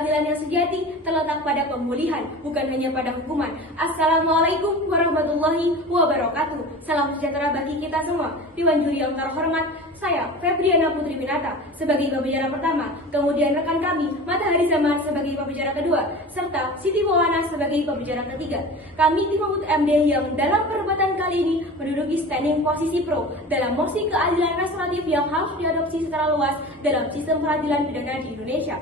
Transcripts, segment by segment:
keadilan yang sejati terletak pada pemulihan, bukan hanya pada hukuman. Assalamualaikum warahmatullahi wabarakatuh. Salam sejahtera bagi kita semua. Dewan Juri yang terhormat, saya Febriana Putri Pinata sebagai pembicara pertama, kemudian rekan kami Matahari Zaman sebagai pembicara kedua, serta Siti Maulana sebagai pembicara ketiga. Kami tim Mahfud MD yang dalam perdebatan kali ini menduduki standing posisi pro dalam mosi keadilan restoratif yang harus diadopsi secara luas dalam sistem peradilan pidana di Indonesia.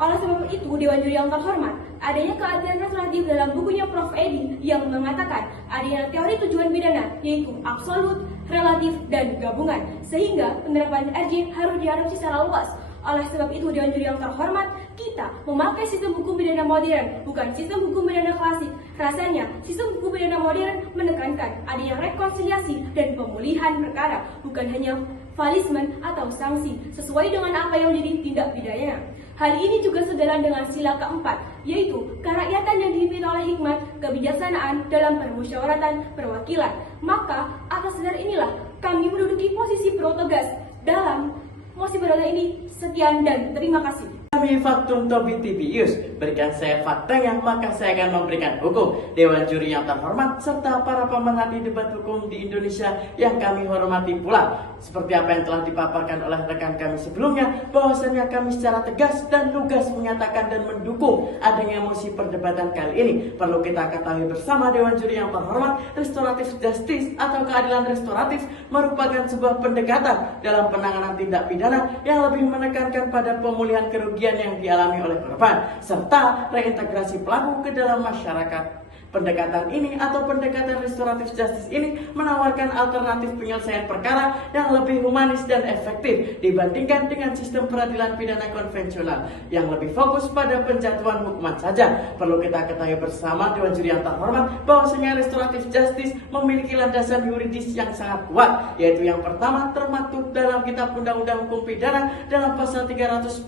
Oleh sebab itu, Dewan Juri yang terhormat, adanya keadilan restoratif dalam bukunya Prof. Edi yang mengatakan adanya teori tujuan pidana yaitu absolut, relatif, dan gabungan, sehingga penerapan RJ harus diadopsi secara luas. Oleh sebab itu, Dewan Juri yang terhormat, kita memakai sistem hukum pidana modern, bukan sistem hukum pidana klasik. Rasanya, sistem hukum pidana modern menekankan adanya rekonsiliasi dan pemulihan perkara, bukan hanya punishment atau sanksi, sesuai dengan apa yang menjadi tindak pidana. Hal ini juga sejalan dengan sila keempat, yaitu kerakyatan yang dipimpin oleh hikmat kebijaksanaan dalam permusyawaratan perwakilan. Maka, atas dasar inilah kami menduduki posisi pro tegas dalam mosi perdana ini. Sekian dan terima kasih. Kami Faktum Tobi Tibius, berikan saya faktanya maka saya akan memberikan hukum. Dewan Juri yang terhormat serta para pemerhati debat hukum di Indonesia yang kami hormati pula. Seperti apa yang telah dipaparkan oleh rekan kami sebelumnya, bahwasannya kami secara tegas dan lugas menyatakan dan mendukung adanya mosi perdebatan kali ini. Perlu kita ketahui bersama, Dewan Juri yang terhormat, restoratif justice atau keadilan restoratif merupakan sebuah pendekatan dalam penanganan tindak pidana yang lebih menekankan pada pemulihan kerugian yang dialami oleh korban serta reintegrasi pelaku ke dalam masyarakat. Pendekatan ini atau pendekatan restoratif justice ini menawarkan alternatif penyelesaian perkara yang lebih humanis dan efektif dibandingkan dengan sistem peradilan pidana konvensional yang lebih fokus pada penjatuhan hukuman saja. Perlu kita ketahui bersama, Dewan Juri yang terhormat, bahwasanya restoratif justice memiliki landasan yuridis yang sangat kuat, yaitu yang pertama termaktub dalam Kitab Undang-Undang Hukum Pidana dalam pasal 310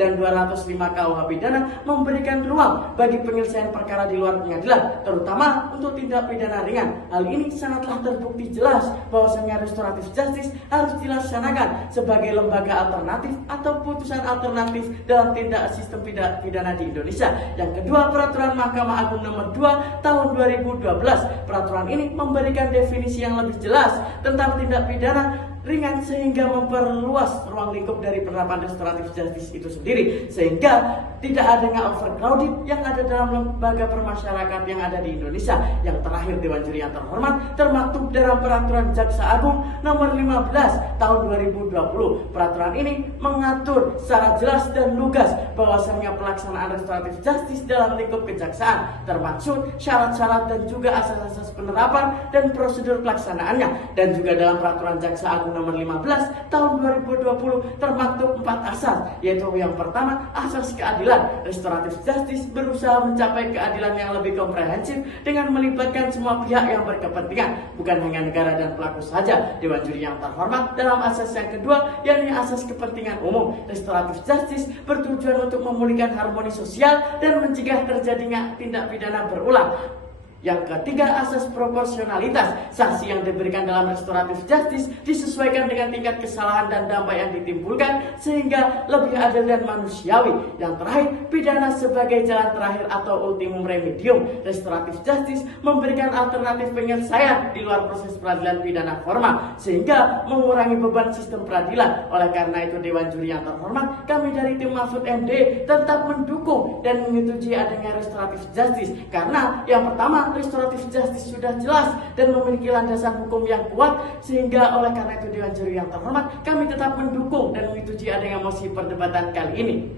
dan 205 KUH Pidana memberikan ruang bagi penyelesaian perkara di luar pengadilan, terutama untuk tindak pidana ringan. Hal ini sangatlah terbukti jelas bahwasanya restoratif justice harus dilaksanakan sebagai lembaga alternatif atau putusan alternatif dalam tindak sistem pidana di Indonesia. Yang kedua, Peraturan Mahkamah Agung Nomor 2 Tahun 2012. Peraturan ini memberikan definisi yang lebih jelas tentang tindak pidana ringan sehingga memperluas ruang lingkup dari penerapan restoratif justice itu sendiri, sehingga tidak adanya overcrowded yang ada dalam lembaga permasyarakat yang ada di Indonesia. Yang terakhir, Dewan Juri yang terhormat, termaktub dalam Peraturan Jaksa Agung Nomor 15 Tahun 2020. Peraturan ini mengatur secara jelas dan lugas bahwasannya pelaksanaan restoratif justice dalam lingkup kejaksaan, termasuk syarat-syarat dan juga asas-asas penerapan dan prosedur pelaksanaannya. Dan juga dalam Peraturan Jaksa Agung Nomor 15 Tahun 2020 termaktub 4 asas, yaitu yang pertama, asas keadilan. Restoratif justice berusaha mencapai keadilan yang lebih komprehensif dengan melibatkan semua pihak yang berkepentingan, bukan hanya negara dan pelaku saja. Dewan Juri yang terhormat, dalam asas yang kedua, yakni asas kepentingan umum, restoratif justice bertujuan untuk memulihkan harmoni sosial dan mencegah terjadinya tindak pidana berulang. Yang ketiga, asas proporsionalitas. Sanksi yang diberikan dalam restoratif justice disesuaikan dengan tingkat kesalahan dan dampak yang ditimbulkan sehingga lebih adil dan manusiawi. Yang terakhir, pidana sebagai jalan terakhir atau ultimum remedium. Restoratif justice memberikan alternatif penyelesaian di luar proses peradilan pidana formal sehingga mengurangi beban sistem peradilan. Oleh karena itu, Dewan Juri yang terhormat, kami dari tim Mahfud MD tetap mendukung dan menyetujui adanya restoratif justice karena yang pertama, restoratif justice sudah jelas dan memiliki landasan hukum yang kuat, sehingga oleh karena itu, Dewan Juri yang terhormat, kami tetap mendukung dan menyetujui adanya mosi perdebatan kali ini.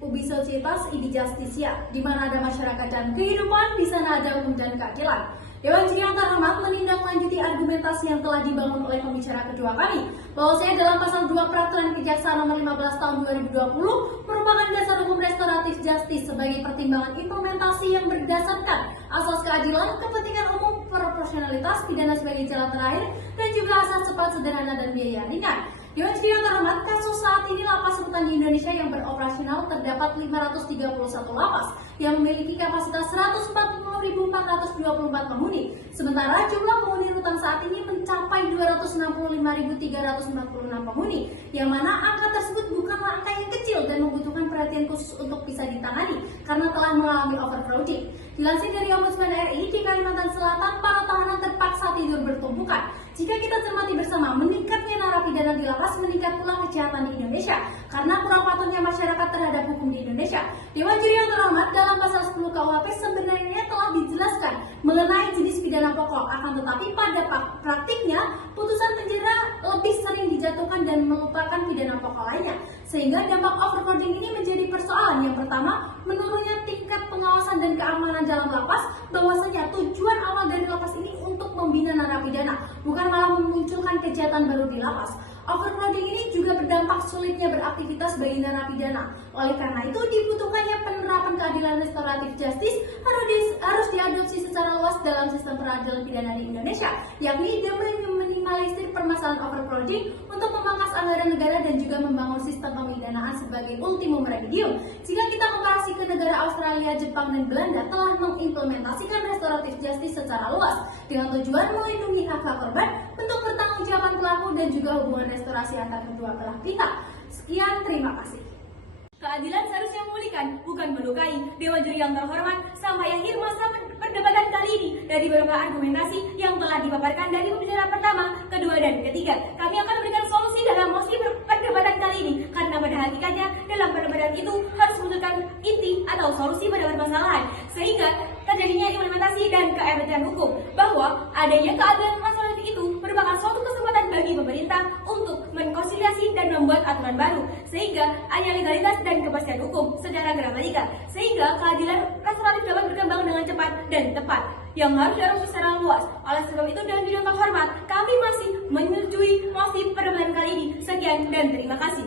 Ubi Societas Ibi Justitia, di mana ada masyarakat dan kehidupan, di sana ada hukum dan keadilan. Dewan Juri yang terhormat menindaklanjuti argumentasi yang telah dibangun oleh pembicara kedua kami, bahwasanya dalam pasal 2 Peraturan Kejaksaan Nomor 15 Tahun 2020 merupakan dasar hukum restoratif justice sebagai pertimbangan implementasi yang berdasarkan asas keadilan, kepentingan umum, proporsionalitas, pidana sebagai jalan terakhir, dan juga asas cepat, sederhana, dan biaya ringan. Dewan Juri yang terhormat, kasus saat ini lapas rutan di Indonesia yang beroperasional terdapat 531 lapas yang memiliki kapasitas 140.424 penghuni. Sementara jumlah penghuni rutan saat ini mencapai 265.346 penghuni, yang mana angka tersebut bukanlah angka yang kecil dan membutuhkan perhatian perhatian khusus untuk bisa ditangani karena telah mengalami overcrowding. Dilansir dari Ombudsman RI, di Kalimantan Selatan, para tahanan terpaksa tidur bertumpukan. Jika kita cermati bersama, meningkatnya narapidana di lapas meningkat pula kejahatan di Indonesia karena kurang patuhnya masyarakat terhadap hukum di Indonesia. Dewan Juri yang terhormat, dalam pasal 10 KUHP sebenarnya telah dijelaskan mengenai jenis pidana pokok, akan tetapi pada praktiknya putusan penjara lebih sering dijatuhkan dan melupakan pidana pokok lainnya, sehingga dampak overcrowding ini menjadi persoalan. Yang pertama, menurunnya tingkat pengawasan dan keamanan dalam lapas, bahwasanya tujuan awal dari lapas ini untuk membina narapidana, bukan malah memunculkan kejahatan baru di lapas. Overcrowding ini juga berdampak sulitnya beraktivitas bagi narapidana. Oleh karena itu, dibutuhkannya penerapan keadilan restoratif justice harus diadopsi secara luas dalam sistem peradilan pidana di Indonesia, yakni demi meminimalisir permasalahan overcrowding untuk memangkas anggaran negara dan juga membangun sistem pemidanaan sebagai ultimum remedium. Jika kita komparasi ke negara Australia, Jepang, dan Belanda telah mengimplementasikan restoratif justice secara luas dengan tujuan melindungi hak-hak korban, bentuk pertanggungjawaban pelaku, dan juga hubungan restorasi antar kedua belah pihak. Sekian, terima kasih. Keadilan seharusnya memulihkan, bukan melukai. Dewan Juri yang terhormat, sampai akhir masa perdebatan kali ini dari beberapa argumentasi yang telah dipaparkan dari pembicara pertama, kedua, dan ketiga, kami akan memberikan solusi dalam mosi perdebatan kali ini, karena pada hakikatnya dalam perdebatan itu harus menunjukkan inti atau solusi pada permasalahan, sehingga terjadinya implementasi dan keefektifan hukum, bahwa adanya keadilan restoratif itu merupakan suatu kesempatan bagi pemerintah untuk mengkonsiliasi dan membuat aturan baru, sehingga hanya legalitas dan kepastian hukum secara gramatikal, sehingga keadilan restoratif dapat berkembang dengan cepat dan tepat, yang harus diadopsi secara luas. Oleh sebab itu, Dewan Juri yang terhormat, kami masih menyetujui mosi perdebatan kali ini. Sekian dan terima kasih.